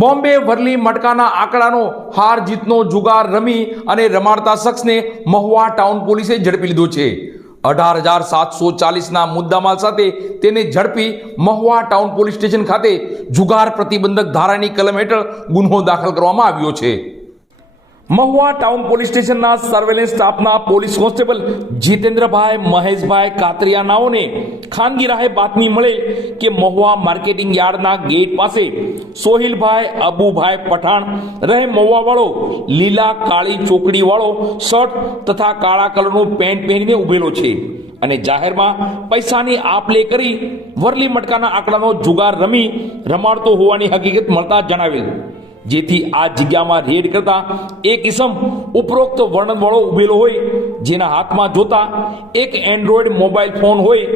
બોમ્બે વરલી મટકાના આંકડાનો હાર જીતનો જુગાર રમી અને રમાડતા શખ્સને મહુવા ટાઉન પોલીસે ઝડપી લીધો છે। 18,740ના મુદ્દામાલ સાથે તેને ઝડપી મહુવા ટાઉન પોલીસ સ્ટેશન ખાતે જુગાર પ્રતિબંધક ધારાની કલમ હેઠળ ગુન્હો દાખલ કરવામાં આવ્યો છે। મહુવા ટાઉન પોલીસ સ્ટેશનના સર્વેલન્સ સ્ટાફના પોલીસ કોન્સ્ટેબલ જીતેન્દ્રભાઈ મહેશભાઈ કાતરિયાનાઓને ખાનગી રાહે બાતમી મળે કે મહુવા માર્કેટિંગ યાર્ડના ગેટ પાસે સોહિલભાઈ અબુભાઈ પઠાણ રહે મહુવા વાળો લીલા કાળી ચોકડી વાળો શર્ટ તથા કાળા કલરનું પેન્ટ પહેરીને ઉભેલો છે અને જાહેરમાં પૈસાની આપ લે કરી વરલી મટકાના આંકડાનો જુગાર રમી રમાડતો હોવાની હકીકત મળતા જણાવેલ, જેથી આ જગ્યામાં રેડ કરતા એક ઇસમ ઉપરોક્ત વર્ણન વાળો ઉભેલો હોય, જેના હાથમાં જોતા એક એન્ડ્રોઈડ મોબાઈલ ફોન હોય,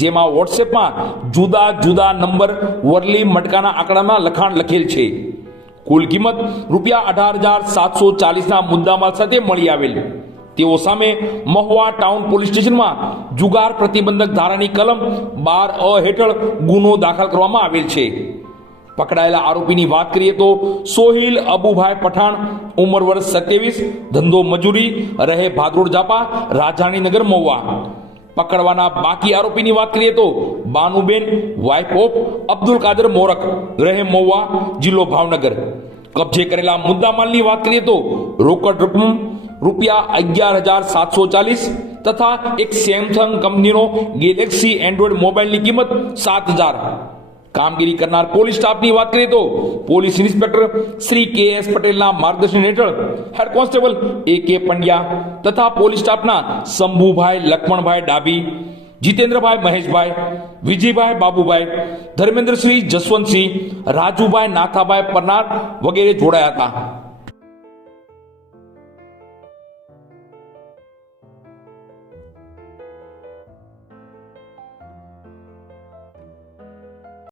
જેમાં વોટ્સએપમાં જુદા જુદા નંબર વરલી મટકાના આંકડામાં લખાણ લખેલ છે। કુલ કિંમત ₹18,740ના મુદ્દામાલ સાથે મળી આવેલ। તેઓ સામે મહુવા ટાઉન પોલીસ સ્ટેશનમાં જુગાર પ્રતિબંધક ધારાની કલમ 12A હેઠળ ગુનો દાખલ કરવામાં આવેલ છે। પકડાયેલા આરોપીની વાત કરીએ તો સોહિલ અબુભાઈ પઠાણ, ઉંમર વર્ષ 27, ધંધો મજૂરી, રહે ભાદરોડ જાપા, રાજાણીનગર મહુવા। પકડવાના બાકી આરોપીની વાત કરીએ તો બાનુબેન વાઇફ ઓફ અબ્દુલ કાદર મોરક, રહે મહુવા, જિલ્લો ભાવનગર। કબજે કરેલા મુદ્દામાલની વાત કરીએ તો રોકડ રકમ ₹11,740 તથા એક સેમસંગ કંપનીનો ગેલેક્સી એન્ડ્રોઈડ મોબાઈલની કિંમત 7,000। કામગીરી કરનાર પોલીસ સ્ટાફની વાત કરીએ તો પોલીસ ઇન્સ્પેક્ટર શ્રી KS પટેલના માર્ગદર્શન હેઠળ હેડ કોન્સ્ટેબલ AK પંડ્યા તથા પોલીસ સ્ટાફના શંભુભાઈ લક્ષ્મણભાઈ ડાભી, જીતેન્દ્રભાઈ મહેશભાઈ, વિજયભાઈ બાબુભાઈ, ધર્મેન્દ્રસિંહ જસવંતસિંહ, રાજુભાઈ નાથાભાઈ પરનાર વગેરે જોડાયા હતા।